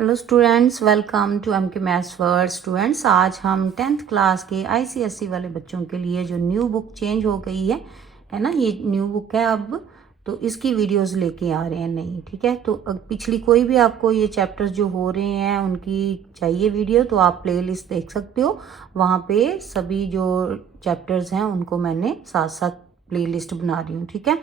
Hello students, welcome to MK maths world. Students, आज हम 10th class के ICSE वाले बच्चों के लिए जो न्यू बुक चेंज हो गई है ना, ये न्यू बुक है अब, तो इसकी वीडियोस लेके आ रहे हैं नई। ठीक है, तो पिछली कोई भी आपको ये चैप्टर्स जो हो रहे हैं उनकी चाहिए वीडियो तो आप प्लेलिस्ट देख सकते हो। वहाँ पे सभी जो चैप्टर्स हैं उनको मैंने साथ साथ प्लेलिस्ट बना रही हूँ। ठीक है,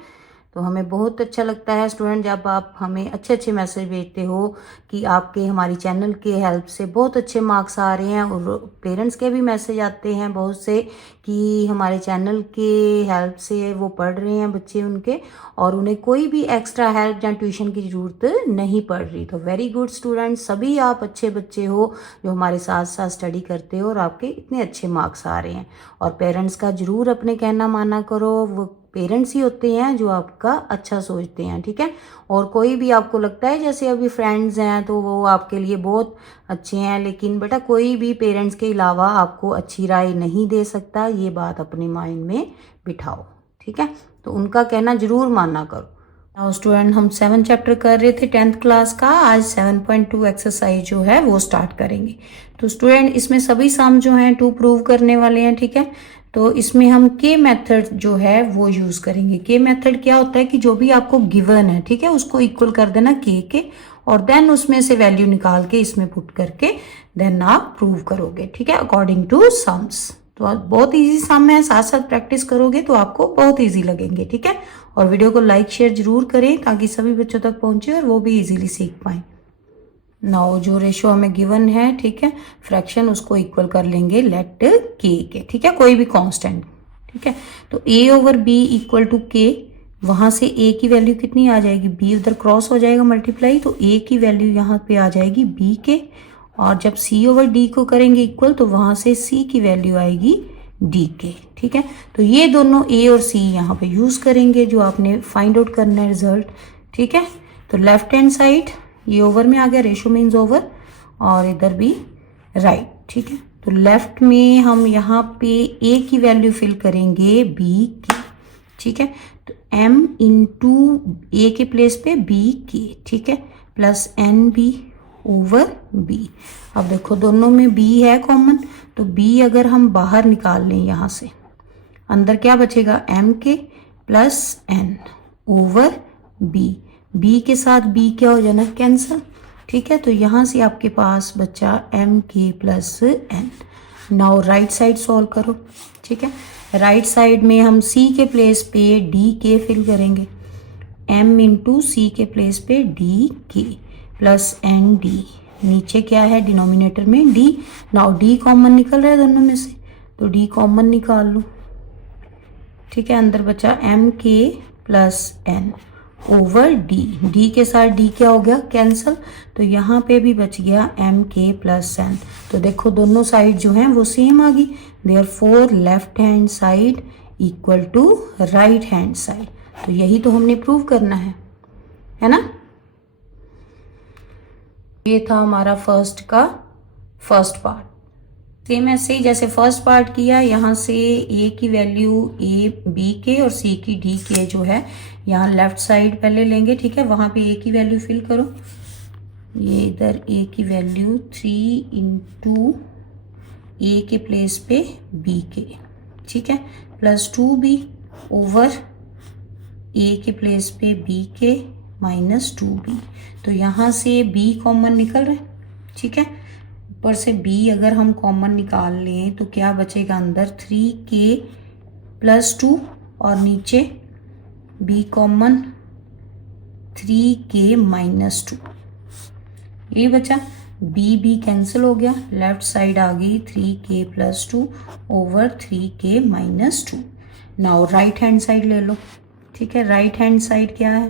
तो हमें बहुत अच्छा लगता है स्टूडेंट जब आप हमें अच्छे अच्छे मैसेज भेजते हो कि आपके हमारी चैनल के हेल्प से बहुत अच्छे मार्क्स आ रहे हैं, और पेरेंट्स के भी मैसेज आते हैं बहुत से कि हमारे चैनल के हेल्प से वो पढ़ रहे हैं बच्चे उनके, और उन्हें कोई भी एक्स्ट्रा हेल्प या ट्यूशन की ज़रूरत नहीं पड़ रही। तो वेरी गुड स्टूडेंट, सभी आप अच्छे बच्चे हो जो हमारे साथ साथ स्टडी करते हो और आपके इतने अच्छे मार्क्स आ रहे हैं। और पेरेंट्स का ज़रूर अपने कहना माना करो, वो पेरेंट्स ही होते हैं जो आपका अच्छा सोचते हैं। ठीक है, और कोई भी आपको लगता है जैसे अभी फ्रेंड्स हैं तो वो आपके लिए बहुत अच्छे हैं, लेकिन बेटा कोई भी पेरेंट्स के अलावा आपको अच्छी राय नहीं दे सकता, ये बात अपने माइंड में बिठाओ। ठीक है, तो उनका कहना जरूर माना करो। नाउ स्टूडेंट, हम 7 चैप्टर कर रहे थे 10th क्लास का, आज 7.2 एक्सरसाइज जो है वो स्टार्ट करेंगे। तो स्टूडेंट, इसमें सभी सम जो हैं 2 प्रूव करने वाले हैं। ठीक है, तो इसमें हम के मेथड जो है वो यूज करेंगे। के मेथड क्या होता है कि जो भी आपको गिवन है, ठीक है, उसको इक्वल कर देना के और देन उसमें से वैल्यू निकाल के इसमें पुट करके देन आप प्रूव करोगे। ठीक है, अकॉर्डिंग टू सम्स। तो बहुत इजी सम है, साथ साथ प्रैक्टिस करोगे तो आपको बहुत इजी लगेंगे। ठीक है, और वीडियो को लाइक शेयर जरूर करें ताकि सभी बच्चों तक पहुंचे और वो भी इजीली सीख पाए। नाउ जो रेशो हमें गिवन है, ठीक है, फ्रैक्शन, उसको इक्वल कर लेंगे लेट के। ठीक है, कोई भी कांस्टेंट। ठीक है, तो a over b equal to k, वहां से a की वैल्यू कितनी आ जाएगी, b उधर क्रॉस हो जाएगा मल्टीप्लाई, तो a की वैल्यू यहाँ पे आ जाएगी b के, और जब c ओवर d को करेंगे इक्वल तो वहां से c की वैल्यू आएगी d के। ठीक है, तो ये दोनों a और c यहाँ पे यूज करेंगे जो आपने फाइंड आउट करना है रिजल्ट। ठीक है, तो लेफ्ट हैंड साइड ये ओवर में आ गया, रेशो मीन्स ओवर, और इधर भी राइट। ठीक है, तो लेफ्ट में हम यहाँ पे a की वैल्यू फिल करेंगे b की। ठीक है, तो m इंटू a के प्लेस पे b की, ठीक है, plus n b over b। अब देखो दोनों में b है कॉमन, तो b अगर हम बाहर निकाल लें यहाँ से, अंदर क्या बचेगा, m के plus n over b। b के साथ b क्या हो जाना, कैंसल। ठीक है, तो यहाँ से आपके पास बचा m के plus n। Now right side solve करो। ठीक है, राइट साइड में हम c के प्लेस पे d के फिल करेंगे, m इंटू सी के प्लेस पे d के प्लस एन डी। नीचे क्या है डिनोमिनेटर में d। नाउ d कॉमन निकल रहा है दोनों में से, तो d कॉमन निकाल लो। ठीक है, अंदर बचा m के प्लस n ओवर d के साथ d क्या हो गया, कैंसल, तो यहाँ पे भी बच गया m के प्लस n। तो देखो दोनों साइड जो हैं वो सेम आ गई, therefore left hand side equal to right hand side. तो यही तो हमने प्रूव करना है ना। ये था हमारा फर्स्ट पार्ट। सेम ऐसे ही जैसे फर्स्ट पार्ट किया, यहाँ से a की वैल्यू a b के और c की d के जो है यहाँ लेफ्ट साइड पहले लेंगे। ठीक है, वहाँ पे a की वैल्यू फिल करो, ये इधर a की वैल्यू 3 इंटू a के प्लेस पे b के, ठीक है, प्लस 2b ओवर a के प्लेस पे b के माइनस 2b। तो यहाँ से b कॉमन निकल रहा है। ठीक है, ऊपर से b अगर हम कॉमन निकाल लें तो क्या बचेगा, अंदर 3k प्लस 2 और नीचे b कॉमन 3k माइनस 2, ये बचा। b कैंसिल हो गया, लेफ्ट साइड आ गई 3k plus 2 over 3k minus 2। Now right hand side ले लो। ठीक है, राइट हैंड साइड क्या है,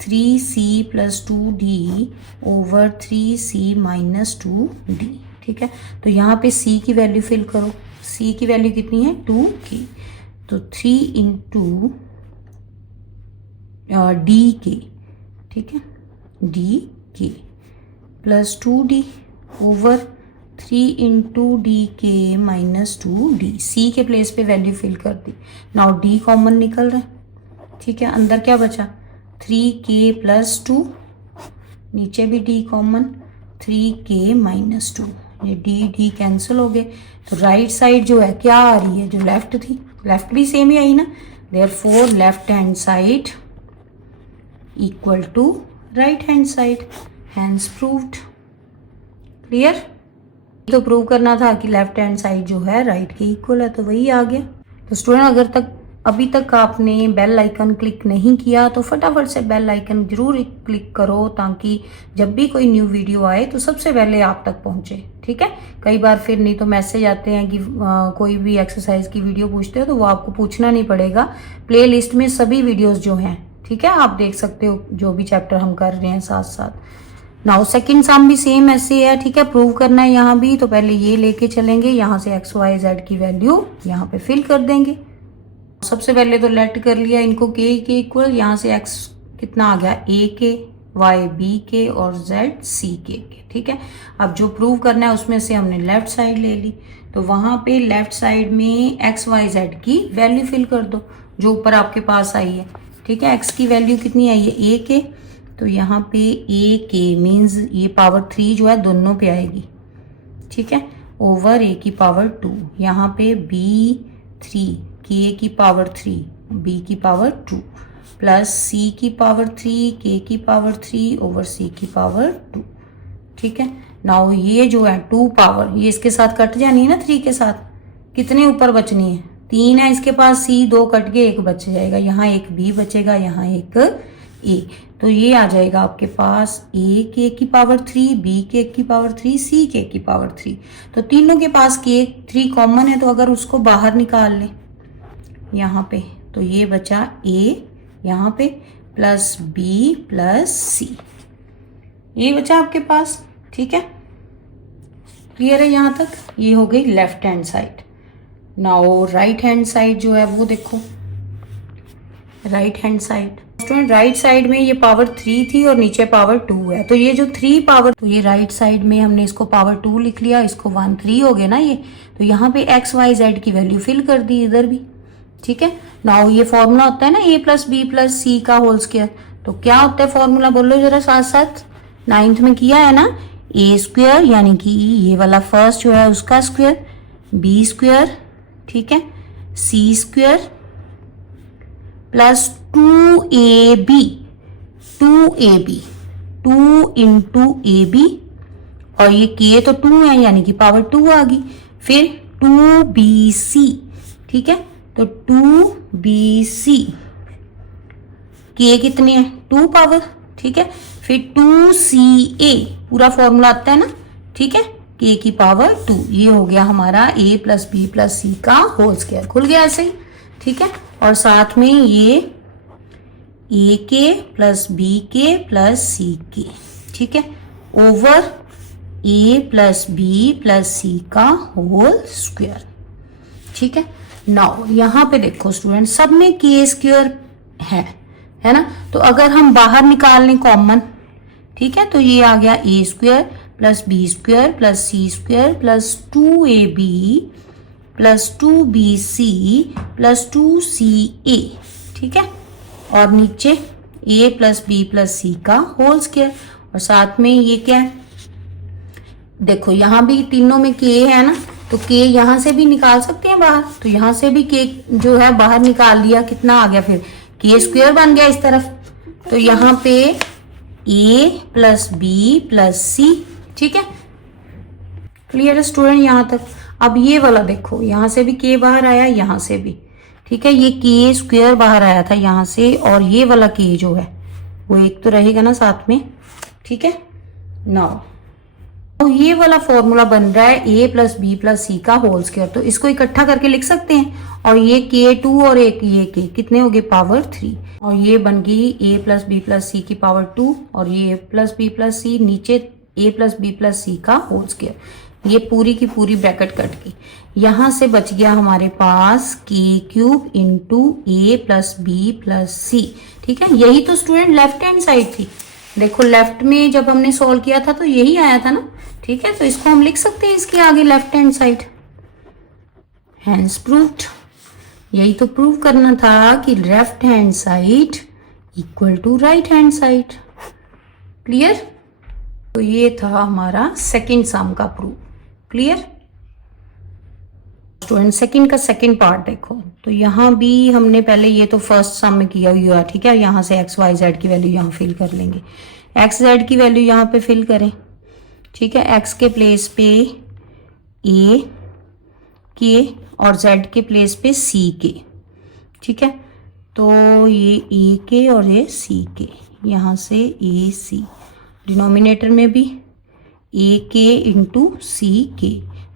3c plus 2d over 3c minus 2d। ठीक है, तो यहाँ पे c की वैल्यू फिल करो, c की वैल्यू कितनी है, 2 की, तो 3 इंटू d के, ठीक है, d के plus 2d over 3 into D के माइनस 2d। c के प्लेस पे वैल्यू फिल कर दी। नाउ d कॉमन निकल रहा है। ठीक है, अंदर क्या बचा, 3k प्लस 2 नीचे भी d कॉमन, 3k माइनस 2, ये d कैंसिल हो गए। तो राइट साइड जो है क्या आ रही है, जो लेफ्ट थी, लेफ्ट भी सेम ही आई ना, therefore left hand side equal to right hand side, hence proved. Clear? तो प्रूव करना था कि लेफ्ट हैंड साइड जो है राइट के इक्वल है, तो वही आ गया। तो स्टूडेंट अगर अभी तक आपने बेल आइकन क्लिक नहीं किया तो फटाफट से बेल आइकन जरूर क्लिक करो, ताकि जब भी कोई न्यू वीडियो आए तो सबसे पहले आप तक पहुंचे। ठीक है, कई बार फिर नहीं तो मैसेज आते हैं कि कोई भी एक्सरसाइज की वीडियो पूछते हो, तो वो आपको पूछना नहीं पड़ेगा। प्ले लिस्ट में सभी वीडियोज जो हैं, ठीक है, आप देख सकते हो जो भी चैप्टर हम कर रहे हैं साथ साथ। नाउ सेकंड सम भी सेम ऐसे है। ठीक है, प्रूव करना है यहाँ भी, तो पहले ये लेके चलेंगे, यहाँ से एक्स वाई जेड की वैल्यू यहाँ पे फिल कर देंगे। सबसे पहले तो लेट कर लिया इनको के इक्वल, यहाँ से एक्स कितना आ गया, ए के, वाई बी के और जेड सी के। ठीक है, अब जो प्रूव करना है उसमें से हमने लेफ्ट साइड ले ली, तो वहां पे लेफ्ट साइड में एक्स वाई जेड की वैल्यू फिल कर दो जो ऊपर आपके पास आई है। ठीक है, एक्स की वैल्यू कितनी आई है, ए के, तो यहाँ पे ए के मीन्स ये पावर 3 जो है दोनों पे आएगी। ठीक है, ओवर ए की पावर 2, यहाँ पे बी 3, के की पावर 3, बी की पावर 2 प्लस सी की पावर 3, के की पावर 3 ओवर सी की पावर 2। ठीक है, नाउ ये जो है 2 पावर, ये इसके साथ कट जानी है ना 3 के साथ, कितने ऊपर बचनी है, 3 है इसके पास, सी 2 कट के 1 बच जाएगा, यहाँ एक बी बचेगा, यहाँ एक ए, तो ये आ जाएगा आपके पास ए के की पावर 3, बी के की पावर 3, सी के की पावर 3। तो तीनों के पास के 3 कॉमन है, तो अगर उसको बाहर निकाल ले यहाँ पे, तो ये बचा ए यहाँ पे प्लस बी प्लस सी, ये बचा आपके पास। ठीक है, क्लियर है यहाँ तक? ये हो गई left hand side. Now right hand side जो है वो देखो, right hand side student, right side में ये पावर 3 थी और नीचे पावर 2 है, तो ये जो 3 पावर, तो ये राइट साइड में हमने इसको पावर 2 लिख लिया, इसको 1 3 हो गए ना ये, तो यहाँ पे एक्स वाई जेड की वैल्यू फिल कर दी इधर भी। ठीक है, नाउ ये फॉर्मूला होता है ना ए प्लस बी प्लस सी का होल स्क्वायर, तो क्या होता है फॉर्मूला, बोलो जरा साथ साथ, 9th में किया है ना, ए स्क्वायर यानी कि ये वाला फर्स्ट जो है उसका स्क्वायर, बी स्क्वायर, ठीक है, C square plus 2ab 2 into A B, और ये के तो 2 है यानी कि पावर 2 आ गई, फिर 2bc। ठीक है, तो 2bc, के कितने हैं 2 पावर। ठीक है, फिर 2ca, पूरा फॉर्मूला आता है ना, ठीक है, के की पावर 2, ये हो गया हमारा a plus B plus C का होल स्क्वायर, खुल गया ऐसे ही। ठीक है, और साथ में ये a के प्लस बी के प्लस सी के, ठीक है, over a plus B plus C का होल स्क्वायर। ठीक है, नाउ यहाँ पे देखो स्टूडेंट, सब में के स्क्वायर है ना, तो अगर हम बाहर निकाल लें कॉमन, ठीक है, तो ये आ गया A square plus B square plus C square plus 2ab plus 2bc plus 2ca। ठीक है, और नीचे a plus B plus C का होल स्क्वायर, और साथ में ये क्या है, देखो यहाँ भी तीनों में के है ना, तो के यहाँ से भी निकाल सकते हैं बाहर, तो यहाँ से भी के जो है बाहर निकाल लिया, कितना आ गया, फिर के स्क्वायर बन गया इस तरफ, तो यहाँ पे a plus B plus C. ठीक है, क्लियर है स्टूडेंट यहाँ तक? अब ये वाला देखो, यहाँ से भी के बाहर आया, यहाँ से भी, ठीक है, ये के स्क्वायर बाहर आया था यहाँ से, और ये वाला के जो है वो एक तो रहेगा ना साथ में। ठीक है, नाउ तो ये वाला फॉर्मूला बन रहा है a plus B plus C का होल स्क्वायर, तो इसको इकट्ठा करके लिख सकते हैं, और ये k2 और एक ये k कितने हो गए, पावर 3, और ये बन गई a प्लस बी प्लस सी की पावर 2, और ये a प्लस बी प्लस सी, नीचे a plus B plus C का होल स्क्वायर, ये पूरी की पूरी ब्रैकेट कट गई। यहाँ से बच गया हमारे पास k³ into a plus B plus C. ठीक है, यही तो स्टूडेंट लेफ्ट हैंड साइड थी, देखो लेफ्ट में जब हमने सॉल्व किया था तो यही आया था ना। ठीक है, तो इसको हम लिख सकते हैं इसके आगे left hand side, hence proved. यही तो प्रूव करना था कि left hand side equal to right hand side. Clear? तो ये था हमारा सेकंड सम का प्रूफ। Clear student? सेकंड का सेकंड पार्ट देखो, तो यहाँ भी हमने पहले ये तो फर्स्ट सम में किया हुआ है, ठीक है। यहाँ से एक्स वाई जेड की वैल्यू यहाँ फिल कर लेंगे, एक्स जेड की वैल्यू यहाँ पे फिल करें, ठीक है। एक्स के प्लेस पे ए के और जेड के प्लेस पे सी के, ठीक है। तो ये ए के और ये सी के, यहाँ से ए सी, डिनोमिनेटर में भी ए के इंटू सी के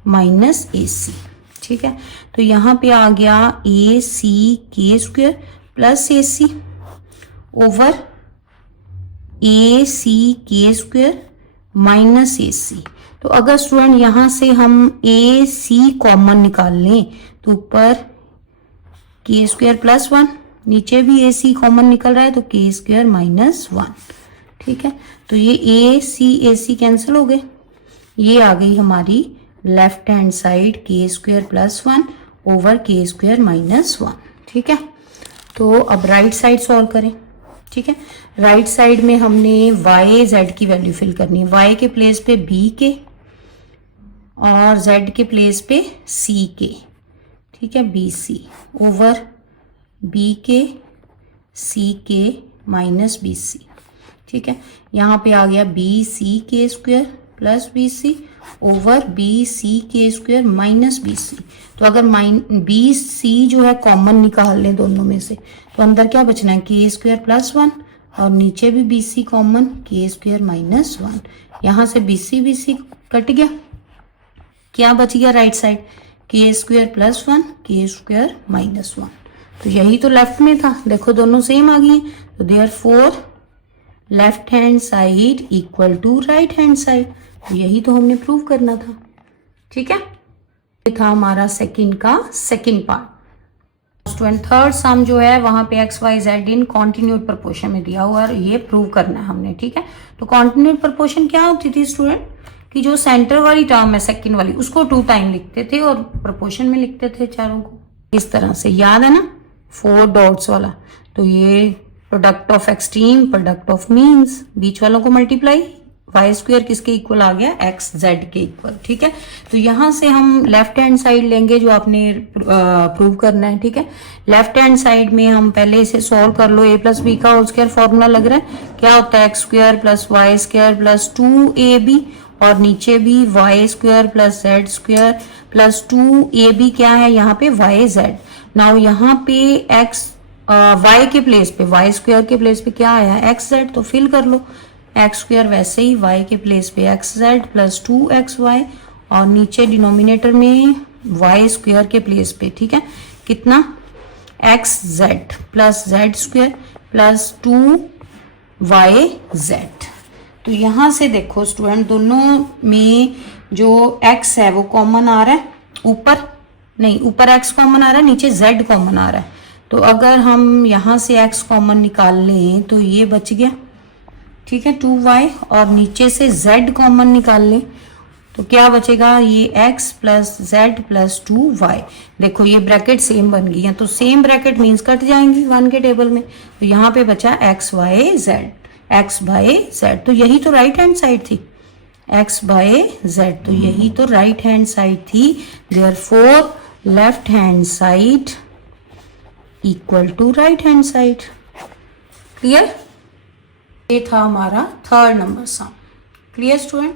माइनस ए सी, ठीक है। तो यहाँ पे आ गया ए सी के स्क्वायर प्लस ए सी ओवर ए सी के स्क्वायर माइनस ए सी। तो अगर स्टूडेंट यहाँ से हम ए सी कॉमन निकाल लें तो ऊपर के स्क्वायर प्लस 1, नीचे भी ए सी कॉमन निकल रहा है तो के स्क्वायर माइनस 1, ठीक है। तो ये ए सी कैंसिल हो गए, ये आ गई हमारी लेफ्ट हैंड साइड के स्क्वायर प्लस 1 ओवर के स्क्वायर माइनस 1, ठीक है। तो अब राइट साइड सॉल्व करें, ठीक है। राइट साइड में हमने वाई जेड की वैल्यू फिल करनी है, वाई के प्लेस पे बी के और जेड के प्लेस पे सी के, ठीक है, बी सी ओवर बी के सी के माइनस बी सी, ठीक है। यहाँ पे आ गया बी सी के square plus B C over B C के स्क्वायर माइनस बी सी। तो अगर बी सी जो है कॉमन निकाल लें दोनों में से तो अंदर क्या बचना है, के स्क्वायर प्लस 1 और नीचे भी बी सी कॉमन, के स्क्वायर माइनस 1। यहाँ से बी सी कट गया, क्या बच गया राइट साइड, के स्क्वायर प्लस 1 के स्क्वायर माइनस 1। तो यही तो लेफ्ट में था, देखो दोनों सेम आ गई। तो therefore left hand side equal to right hand side, यही तो हमने प्रूव करना था, ठीक है। ये था हमारा सेकंड का सेकंड पार्ट। स्टूडेंट थर्ड सम जो है वहां पे एक्स वाई जेड इन कॉन्टिन्यूड प्रपोर्शन में दिया हुआ है, ये प्रूव करना है हमने, ठीक है। तो कॉन्टिन्यूड प्रपोर्शन क्या होती थी स्टूडेंट, कि जो सेंटर वाली टर्म है सेकंड वाली उसको 2 टाइम लिखते थे और प्रपोर्शन में लिखते थे चारों को इस तरह से, याद है ना, 4 डॉट्स वाला। तो ये product of extreme, product of means, बीच वालों को मल्टीप्लाई, वाई स्क्वायर किसके इक्वल आ गया, एक्स जेड के इक्वल, ठीक है। तो यहां से हम लेफ्ट हैंड साइड लेंगे जो आपने प्रूव करना है, ठीक है। लेफ्ट हैंड साइड में हम पहले इसे सॉल्व कर लो, ए प्लस बी का होल स्क्वायर फॉर्मूला लग रहा है, क्या होता है, X square plus Y square plus 2ab और नीचे भी Y square plus Z square plus 2ab, क्या है यहाँ पे वाई जेड। नाउ यहाँ पे एक्स वाई के प्लेस पे, वाई स्क्वायर के प्लेस पे क्या आया, एक्स जेड, तो फिल कर लो एक्स स्क्वायर, वैसे ही वाई के प्लेस पे एक्स जेड प्लस 2xy और नीचे डिनोमिनेटर में वाई स्क्वायर के प्लेस पे, ठीक है, कितना, x Z plus Z square plus 2yz। तो यहां से देखो स्टूडेंट दोनों में जो x है वो कॉमन आ रहा है, ऊपर नहीं, ऊपर x कॉमन आ रहा है, नीचे z कॉमन आ रहा है। तो अगर हम यहां से x कॉमन निकाल लें तो ये बच गया, ठीक है, 2y और नीचे से z कॉमन निकाल लें तो क्या बचेगा, ये x plus Z plus 2y। देखो ये ब्रैकेट सेम बन गई है, तो सेम ब्रैकेट मीन्स कट जाएंगी 1 के टेबल में। तो यहाँ पे बचा x बाय z, तो यही तो राइट हैंड साइड थी, x बाय z, तो यही तो राइट हैंड साइड थी। Therefore left hand side equal to right hand side. Clear? ये था हमारा third number sum. Clear student?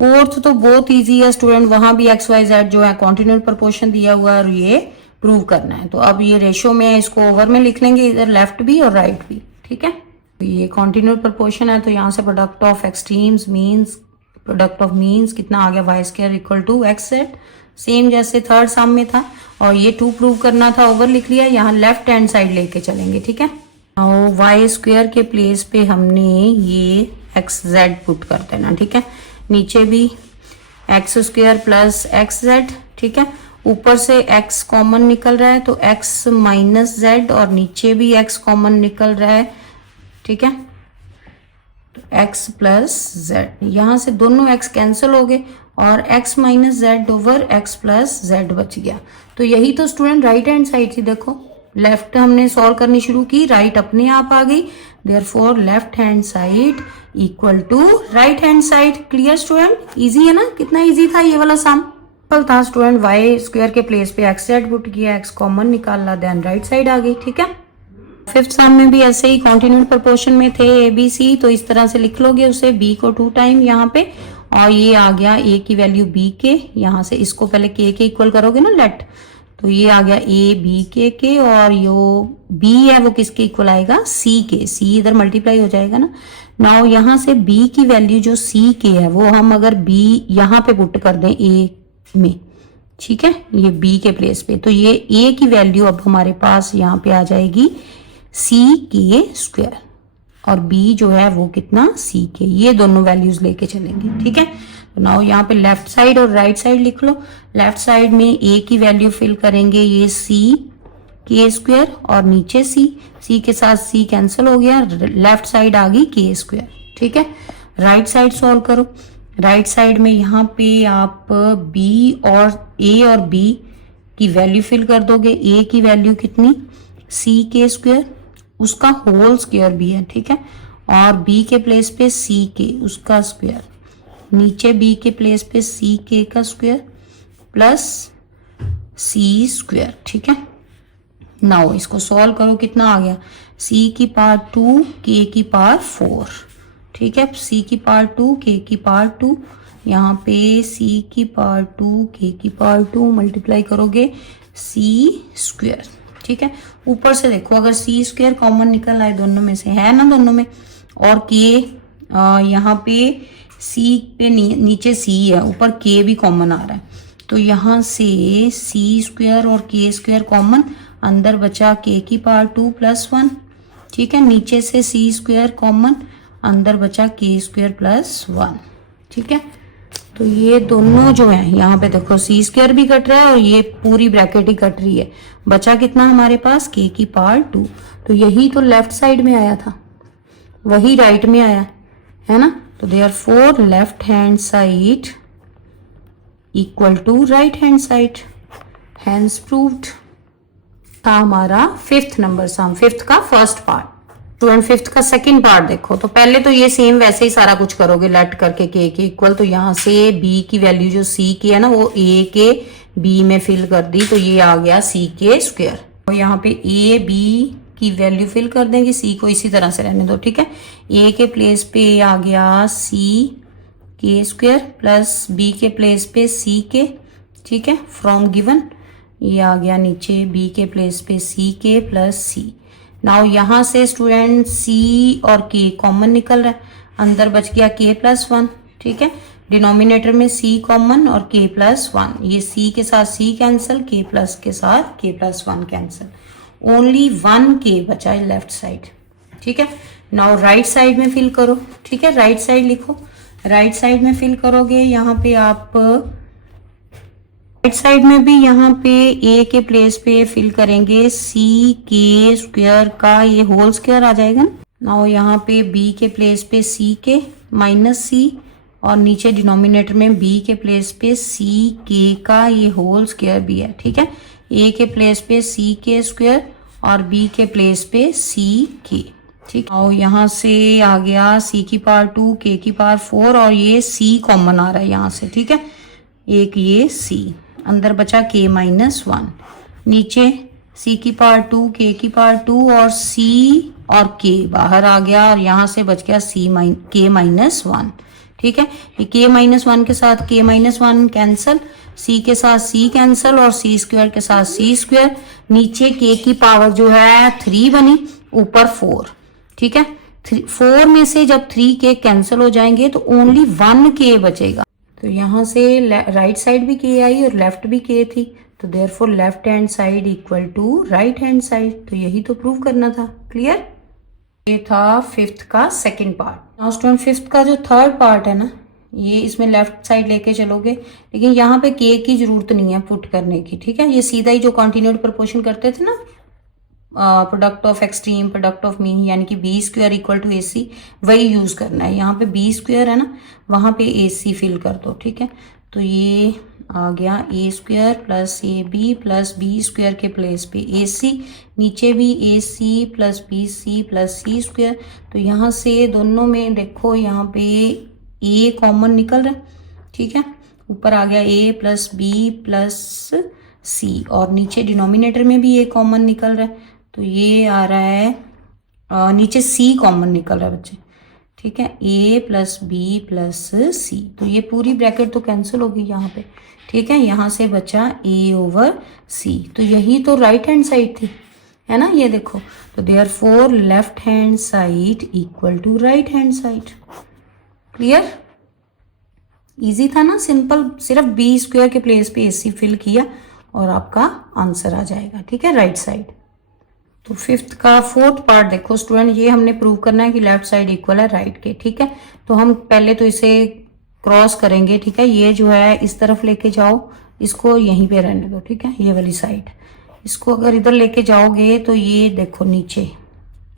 Fourth तो बहुत इजी है स्टूडेंट, वहां भी एक्स वाई जेड जो है कॉन्टिन्यूड प्रपोर्शन दिया हुआ है और ये प्रूव करना है। तो अब ये रेशियो में इसको ओवर में लिख लेंगे, इधर लेफ्ट भी और राइट भी, ठीक है। तो ये कॉन्टिन्यूड प्रपोर्शन है, तो यहाँ से product of extremes means, product of means कितना आ गया, Y square equal to X Z, same जैसे थर्ड सम में था। और ये 2 प्रूव करना था, ओवर लिख लिया, यहाँ लेफ्ट हैंड साइड लेके चलेंगे, ठीक है। और वाई स्क्वायर के प्लेस पे हमने ये एक्स जेड पुट कर देना, ठीक है। नीचे भी x square plus x Z, ठीक है। ऊपर से एक्स कॉमन निकल रहा है तो एक्स माइनस जेड और नीचे भी एक्स कॉमन निकल रहा है, ठीक है, तो एक्स प्लस जेड। यहाँ से दोनों एक्स कैंसिल हो गए और x minus Z over x plus Z बच गया। तो यही तो स्टूडेंट राइट हैंड साइड थी, देखो लेफ्ट हमने सॉल्व करनी शुरू की, राइट अपने आप आ गई, therefore left hand side equal to right hand side. Clear student? Easy है ना? कितना इजी था ये वाला सम था स्टूडेंट। वाई स्क्वायर के प्लेस पे एक्स जेड पुट किया, एक्स कॉमन निकाला, देन राइट साइड आ गई। ठीक है, फिफ्थ सम में भी ऐसे ही कॉन्टिन्यूड प्रोपोर्शन में थे ए बी सी, तो इस तरह से लिख लोगे उसे, बी को 2 टाइम यहाँ पे, और ये आ गया ए की वैल्यू बी के, यहाँ से इसको पहले के इक्वल करोगे ना लेट, तो ये आ गया ए बी के, और यो बी है वो किसके इक्वल आएगा? सी के। सी इधर मल्टीप्लाई हो जाएगा ना। नाउ यहाँ से बी की वैल्यू जो सी के है वो हम अगर बी यहाँ पे पुट कर दें ए में, ठीक है, ये बी के प्लेस पे, तो ये ए की वैल्यू अब हमारे पास यहाँ पे आ जाएगी सी के स्क्वायर, और बी जो है वो कितना? सी के। ये दोनों वैल्यूज लेके चलेंगे। ठीक है, तो नाउ यहाँ पे लेफ्ट साइड और राइट साइड लिख लो। लेफ्ट साइड में ए की वैल्यू फिल करेंगे, ये सी के स्क्वायर, और नीचे सी के साथ सी कैंसिल हो गया, लेफ्ट साइड आ गई के स्क्वायर। ठीक है, राइट साइड सॉल्व करो। राइट साइड में यहाँ पे आप बी और ए और बी की वैल्यू फिल कर दोगे। ए की वैल्यू कितनी? सी के स्क्वायर, उसका होल स्क्वायर भी है। ठीक है, और बी के प्लेस पे सी के, उसका स्क्वायर, नीचे बी के प्लेस पे सी के का स्क्वायर प्लस सी स्क्वायर। ठीक है, नाउ इसको सॉल्व करो, कितना आ गया? सी की पावर 2 के की पावर 4। ठीक है, सी की पावर 2 के की पावर 2, यहाँ पे सी की पावर 2 के की पावर 2 मल्टीप्लाई करोगे सी स्क्वायर। ठीक है, ऊपर से देखो अगर सी स्क्वायर कॉमन निकल आए दोनों में से, है ना दोनों में, और के यहाँ पे सी पे नीचे सी है, ऊपर के भी कॉमन आ रहा है, तो यहाँ से सी स्क्वायर और के स्क्वायर कॉमन, अंदर बचा के की पावर 2 प्लस 1। ठीक है, नीचे से सी स्क्वायर कॉमन, अंदर बचा के स्क्वायर प्लस 1। ठीक है, तो ये दोनों जो है यहाँ पे देखो सी स्क्वायर भी कट रहा है और ये पूरी ब्रैकेट ही कट रही है, बचा कितना हमारे पास? के की पावर 2। तो यही तो लेफ्ट साइड में आया था, वही राइट में आया है ना, तो therefore left hand side equal to right hand side, hence proved. था हमारा फिफ्थ नंबर सम, फिफ्थ का फर्स्ट पार्ट। स्टूडेंट फिफ्थ का सेकंड पार्ट देखो, तो पहले तो ये सेम वैसे ही सारा कुछ करोगे, लेट करके के इक्वल, तो यहाँ से बी की वैल्यू जो सी की है ना वो ए के बी में फिल कर दी, तो ये आ गया सी के स्क्वायर, और यहाँ पे ए बी की वैल्यू फिल कर देंगे, सी को इसी तरह से रहने दो। ठीक है, ए के प्लेस पे आ गया सी के स्क्वायर प्लस बी के प्लेस पे सी के। ठीक है, फ्रॉम गिवन ये आ गया नीचे बी के प्लेस पे सी के प्लस सी। नाउ यहाँ से स्टूडेंट सी और के कॉमन निकल रहा है, अंदर बच गया के प्लस 1। ठीक है, डिनोमिनेटर में सी कॉमन और के प्लस 1, ये सी के साथ सी कैंसिल, के प्लस के साथ के प्लस 1 कैंसिल, ओनली 1 के बचा है लेफ्ट साइड। ठीक है, नाउ राइट साइड में फिल करो। ठीक है, राइट साइड लिखो, राइट साइड में फिल करोगे, यहाँ पे आप राइट साइड में भी यहाँ पे ए के प्लेस पे फिल करेंगे सी के स्क्वायर का ये होल स्क्वायर आ जाएगा ना। नाउ यहाँ पे बी के प्लेस पे सी के माइनस सी, और नीचे डिनोमिनेटर में बी के प्लेस पे सी के का ये होल स्क्वायर भी है। ठीक है, ए के प्लेस पे सी के स्क्वायर और बी के प्लेस पे सी के। ठीक, और यहाँ से आ गया सी की पावर 2 के की पावर 4, और ये सी कॉमन आ रहा है यहाँ से। ठीक है, एक ये सी, अंदर बचा के माइनस 1, नीचे सी की पावर 2 के की पावर 2 और सी और के बाहर आ गया, और यहाँ से बच गया के माइनस 1। ठीक है, ये के माइनस 1 के साथ के माइनस 1 कैंसिल, सी के साथ सी कैंसिल, और सी स्क्वायर के साथ सी स्क्वायर, नीचे के की पावर जो है 3 बनी, ऊपर 4। ठीक है, 4 में से जब 3 के कैंसिल हो जाएंगे तो ओनली 1 के बचेगा, तो यहाँ से राइट साइड भी के आई और लेफ्ट भी के थी, तो therefore left hand side equal to right hand side, तो यही तो प्रूव करना था। क्लियर? ये था फिफ्थ का second part. Now student fifth का जो थर्ड पार्ट है ना, ये इसमें लेफ्ट साइड लेके चलोगे, लेकिन यहाँ पे के की जरूरत नहीं है पुट करने की। ठीक है, ये सीधा ही जो कॉन्टिन्यूड प्रोपोर्शन करते थे ना, product of extreme, product of mean, यानी कि बी स्क्वायर इक्वल टू ए सी, वही यूज करना है। यहाँ पे बी स्क्वायर है ना, वहां पे ए सी फिल कर दो। ठीक है, तो ये आ गया A square plus A B plus B square के प्लेस पे ए सी, नीचे भी A C plus B C plus C square. तो यहाँ से दोनों में देखो यहाँ पे ए कॉमन निकल रहा है, ठीक है, ऊपर आ गया ए प्लस बी प्लस सी, और नीचे डिनोमिनेटर में भी ए कॉमन निकल रहा है, तो ये आ रहा है नीचे सी कॉमन निकल रहा है बच्चे, ठीक है, ए प्लस बी प्लस सी। तो ये पूरी ब्रैकेट तो कैंसिल होगी यहाँ पे, ठीक है, यहाँ से बचा ए ओवर सी। तो यही तो राइट हैंड साइड थी, है ना, ये देखो। तो therefore left hand side equal to right hand side. Clear, easy था ना, सिंपल, सिर्फ बी स्क्वायर के प्लेस पे ए सी फिल किया और आपका आंसर आ जाएगा, ठीक है, राइट साइड। तो फिफ्थ का फोर्थ पार्ट देखो स्टूडेंट, ये हमने प्रूव करना है कि लेफ्ट साइड इक्वल है राइट के, ठीक है। तो हम पहले तो इसे क्रॉस करेंगे, ठीक है, ये जो है इस तरफ लेके जाओ, इसको यहीं पे रहने दो, ठीक है, ये वाली साइड। इसको अगर इधर लेके जाओगे तो ये देखो नीचे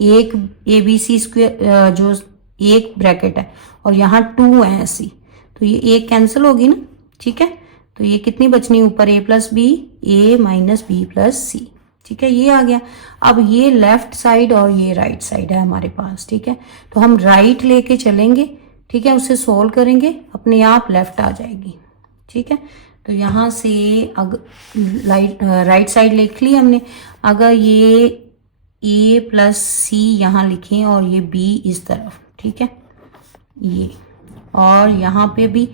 एक ए बी सी स्क्वायर जो एक ब्रैकेट है और यहाँ 2 है ऐसी, तो ये एक कैंसिल होगी ना, ठीक है। तो ये कितनी बचनी, ऊपर ए plus B, A minus B plus C, ठीक है, ये आ गया। अब ये लेफ्ट साइड और ये राइट साइड है हमारे पास, ठीक है। तो हम राइट लेके चलेंगे, ठीक है, उसे सोल्व करेंगे, अपने आप लेफ्ट आ जाएगी, ठीक है। तो यहाँ से राइट साइड लिख ली हमने। अगर ये ए प्लस सी यहाँ लिखें और ये बी इस तरफ, ठीक है, ये, और यहाँ पे भी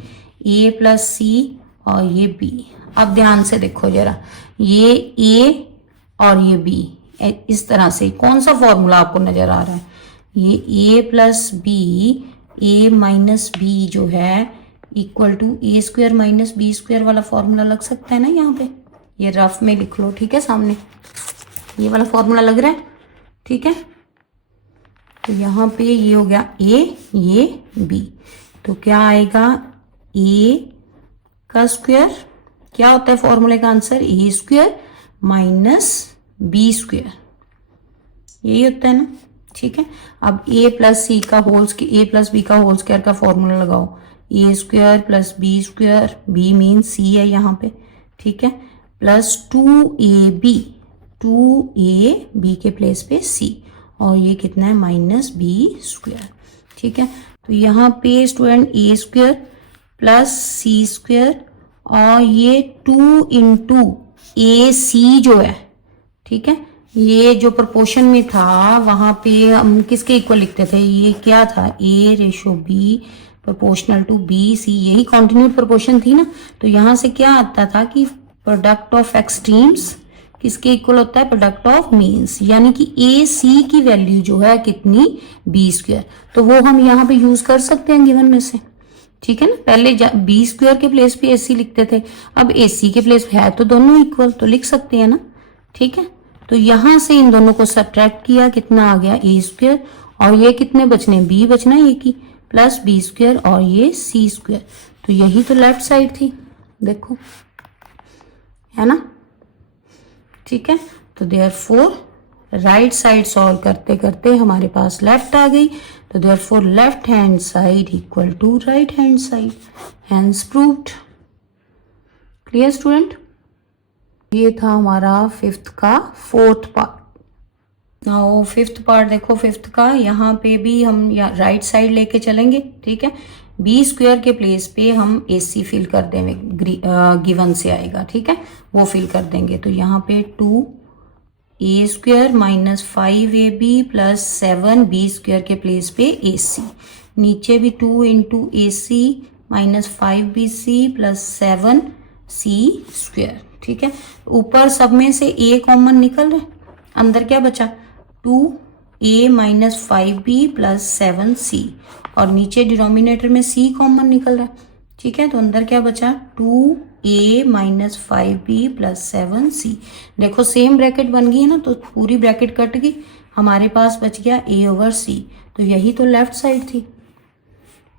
ए प्लस सी और ये बी। अब ध्यान से देखो जरा, ये ए और ये बी इस तरह से, कौन सा फॉर्मूला आपको नजर आ रहा है, ये A plus B, A minus B जो है equal to A square minus B square वाला फॉर्मूला लग सकता है ना यहाँ पे, ये रफ में लिख लो, ठीक है, सामने ये वाला फॉर्मूला लग रहा है, ठीक है। तो यहाँ पे ये हो गया ए, ये बी, तो क्या आएगा, ए का स्क्वायर क्या होता है फॉर्मूले का आंसर, ए स्क्वायर माइनस बी स्क्वायर, यही होता है ना, ठीक है। अब ए प्लस सी का ए प्लस बी का होल स्क्वायर का फॉर्मूला लगाओ, A square plus B square, B mean C है यहाँ पे, ठीक है, प्लस 2ab के प्लेस पे सी, और ये कितना है, माइनस बी स्क्वायर, ठीक है। तो यहाँ पे स्टूडेंट ए स्क्वायर प्लस सी स्क्वायर और ये 2 इंटू ए सी जो है, ठीक है, ये जो प्रोपोर्शन में था वहां पे हम किसके इक्वल लिखते थे, ये क्या था, A ratio B proportional to B C, यही कॉन्टिन्यूड प्रोपोर्शन थी ना। तो यहाँ से क्या आता था कि प्रोडक्ट ऑफ एक्सट्रीम्स किसके इक्वल होता है, प्रोडक्ट ऑफ मीन्स, यानी कि ए सी की वैल्यू जो है कितनी, बी स्क्वायर। तो वो हम यहाँ पे यूज कर सकते हैं गिवन में से, ठीक है ना। पहले बी स्क्वायर के प्लेस पे ए सी लिखते थे, अब ए सी के प्लेस पे है तो दोनों इक्वल, तो लिख सकते हैं ना, ठीक है। तो यहां से इन दोनों को सब्ट्रैक्ट किया, कितना आ गया, ए स्क्वायर, और ये कितने बचने, बी बचना है एक ही, प्लस बी स्क्वायर और ये सी स्क्वायर। तो यही तो लेफ्ट साइड थी, देखो, है ना, ठीक है। तो देयरफॉर राइट साइड सॉल्व करते करते हमारे पास लेफ्ट आ गई, तो therefore left hand side equal to right hand side, hence proved. Clear student, ये था हमारा फिफ्थ का fourth part. Now fifth part देखो, फिफ्थ का यहाँ पे भी हम राइट साइड लेके चलेंगे, ठीक है। बी स्क्वायर के प्लेस पे हम ए सी फिल कर देंगे, गिवन से आएगा, ठीक है, वो फिल कर देंगे। तो यहाँ पे 2 A square minus 5ab plus 7b square के प्लेस पे ए सी, नीचे भी 2 into A C minus 5bc plus 7c square, ठीक है। ऊपर सब में से ए कॉमन निकल रहा है, अंदर क्या बचा, 2a minus 5b plus 7c, और नीचे डिनोमिनेटर में c कॉमन निकल रहा है, ठीक है। तो अंदर क्या बचा, 2a minus 5b plus 7c। देखो सेम ब्रैकेट बन गई है ना, तो पूरी ब्रैकेट कट गई, हमारे पास बच गया a ओवर c। तो यही तो लेफ्ट साइड थी,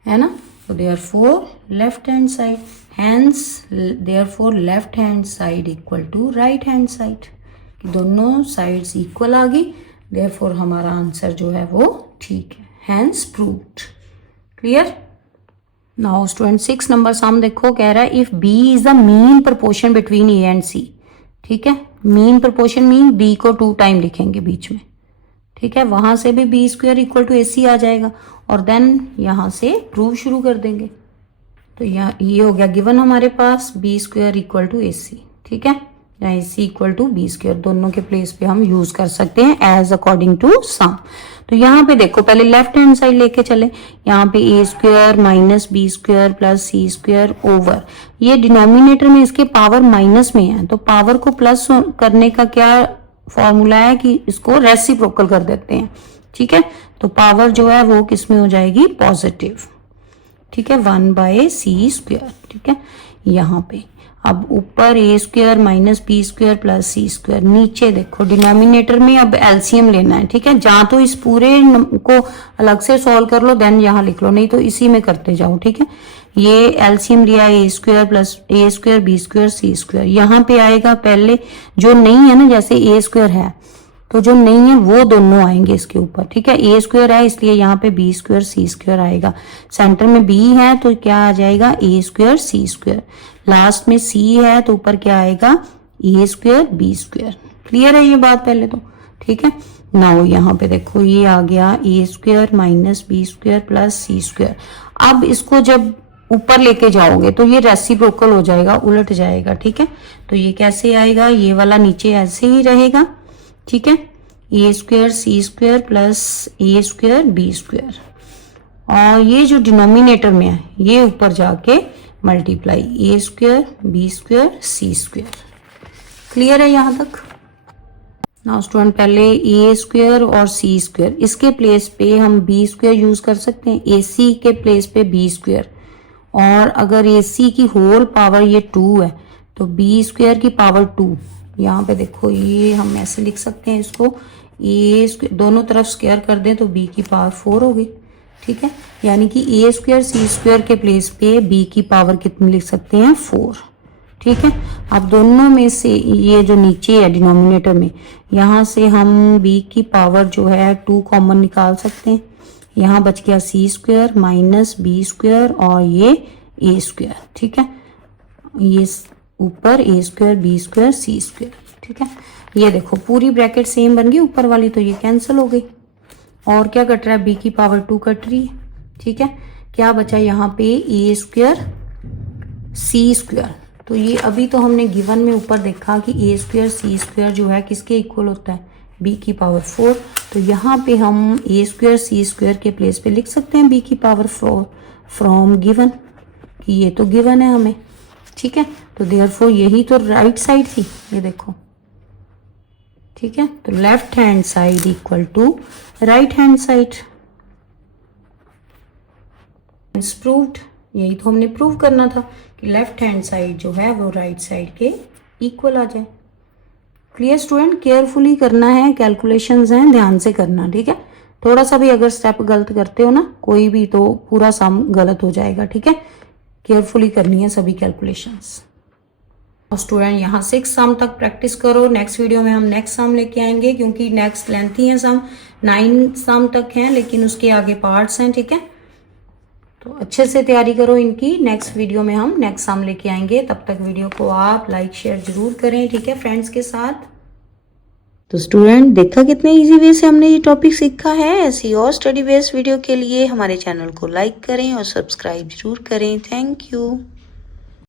है ना। तो therefore left hand side, hence therefore left hand side equal to right hand side, दोनों साइड्स इक्वल आ गई, देयरफॉर हमारा आंसर जो है वो ठीक है, hence proved. Clear. Now student 6 number sum देखो, कह रहा है if B is the mean proportion between A and C. ठीक है, मीन प्रोपोर्शन मीन बी को 2 टाइम लिखेंगे बीच में। ठीक है, वहां से भी बी स्क्वायर इक्वल टू ए सी आ जाएगा और देन यहां से प्रूव शुरू कर देंगे। तो ये हो गया गिवन हमारे पास बी स्क्वायर इक्वल टू ए सी। ठीक है, या ए सी इक्वल टू बी स्क्वायर, दोनों के प्लेस पे हम यूज कर सकते हैं एज अकॉर्डिंग टू सम। तो यहाँ पे देखो पहले लेफ्ट हैंड साइड लेके चले, यहाँ पे A square minus B square plus C square over, ये डिनोमिनेटर में इसके पावर माइनस में है, तो पावर को प्लस करने का क्या फॉर्मूला है कि इसको रेसिप्रोकल कर देते हैं। ठीक है, तो पावर जो है वो किस में हो जाएगी, पॉजिटिव। ठीक है, 1/c स्क्वायर। ठीक है, यहाँ पे अब ऊपर A square minus B square plus C square, नीचे देखो डिनोमिनेटर में अब एलसीएम लेना है। ठीक है, जहां तो इस पूरे को अलग से सॉल्व कर लो देन यहाँ लिख लो, नहीं तो इसी में करते जाओ। ठीक है, ये एलसीएम लिया ए स्क्वायर प्लस ए स्क्वायर बी स्क्वायर सी स्क्वायर, यहाँ पे आएगा पहले जो नहीं है ना, जैसे ए स्क्वायर है तो जो नहीं है वो दोनों आएंगे इसके ऊपर। ठीक है, ए स्क्वायर है इसलिए यहाँ पे बी स्क्वायर सी स्क्वायर आएगा, सेंटर में बी है तो क्या आ जाएगा ए स्क्वायर सी स्क्वायर, लास्ट में सी है तो ऊपर क्या आएगा ए स्क्वायर बी स्क्वायर। क्लियर है ये बात पहले तो। ठीक है, नाउ यहाँ पे देखो ये आ गया A square minus B square plus C square. अब इसको जब ऊपर लेके जाओगे तो ये रेसिप्रोकल हो जाएगा, उलट जाएगा। ठीक है, तो ये कैसे आएगा, ये वाला नीचे ऐसे ही रहेगा। ठीक है, ए स्क्वायर सी स्क्वायर प्लस ए स्क्वायर बी स्क्वायर, और ये जो डिनोमिनेटर में है ये ऊपर जाके मल्टीप्लाई ए स्क्वायर बी स्क्वायर सी स्क्वायर। क्लियर है यहाँ तक। नाउ स्टूडेंट पहले ए स्क्वायर और सी स्क्वायर, इसके प्लेस पे हम बी स्क्वायर यूज कर सकते हैं, ए सी के प्लेस पे बी स्क्वायर, और अगर ए सी की होल पावर ये 2 है तो बी स्क्वायर की पावर 2। यहाँ पे देखो ये हम ऐसे लिख सकते हैं इसको, ए स्क्वायर दोनों तरफ स्क्वायर कर दें तो बी की पावर 4 होगी। ठीक है, यानी कि ए स्क्वायर सी स्क्वायर के प्लेस पे बी की पावर कितनी लिख सकते हैं, 4। ठीक है, अब दोनों में से ये जो नीचे है डिनोमिनेटर में, यहाँ से हम बी की पावर जो है 2 कॉमन निकाल सकते हैं, यहाँ बच गया सी स्क्वायर माइनस बी स्क्वायर और ये ए स्क्वायर। ठीक है, ये ऊपर A square B square C square. ठीक है, ये देखो पूरी ब्रैकेट सेम बन गई ऊपर वाली, तो ये कैंसिल हो गई और क्या कट रहा है, बी की पावर 2 कट रही है। ठीक है, क्या बचा यहाँ पे ए स्क्वायर सी स्क्वायर, तो ये अभी तो हमने गिवन में ऊपर देखा कि ए स्क्वायर सी स्क्वायर जो है किसके इक्वल होता है, बी की पावर 4, तो यहाँ पे हम ए स्क्वायर सी स्क्वायर के प्लेस पे लिख सकते हैं बी की पावर 4 फ्रॉम गिवन, कि ये तो गिवन है हमें। ठीक है, तो देयरफॉर यही तो राइट साइड थी, ये देखो। ठीक है, तो left hand side equal to right hand side. Proved, यही तो हमने प्रूव करना था कि लेफ्ट हैंड साइड जो है वो राइट साइड के इक्वल आ जाए। क्लियर स्टूडेंट, केयरफुली करना है, कैलकुलेशंस हैं ध्यान से करना। ठीक है, थोड़ा सा भी अगर स्टेप गलत करते हो ना कोई भी तो पूरा सम गलत हो जाएगा। ठीक है, केयरफुली करनी है सभी कैलकुलेशंस। स्टूडेंट यहाँ 6 सम तक प्रैक्टिस करो, नेक्स्ट वीडियो में हम नेक्स्ट सम लेके आएंगे, क्योंकि नेक्स्ट लेंथी है सम, 9 सम तक हैं लेकिन उसके आगे पार्ट्स हैं। ठीक है, तो अच्छे से तैयारी करो इनकी, नेक्स्ट वीडियो में हम नेक्स्ट सम लेके आएंगे। तब तक वीडियो को आप लाइक शेयर जरूर करें। ठीक है, फ्रेंड्स के साथ। तो स्टूडेंट देखा कितने इजी वे से हमने ये टॉपिक सीखा है। ऐसी और स्टडी बेस्ड वीडियो के लिए हमारे चैनल को लाइक करें और सब्सक्राइब जरूर करें। Thank you.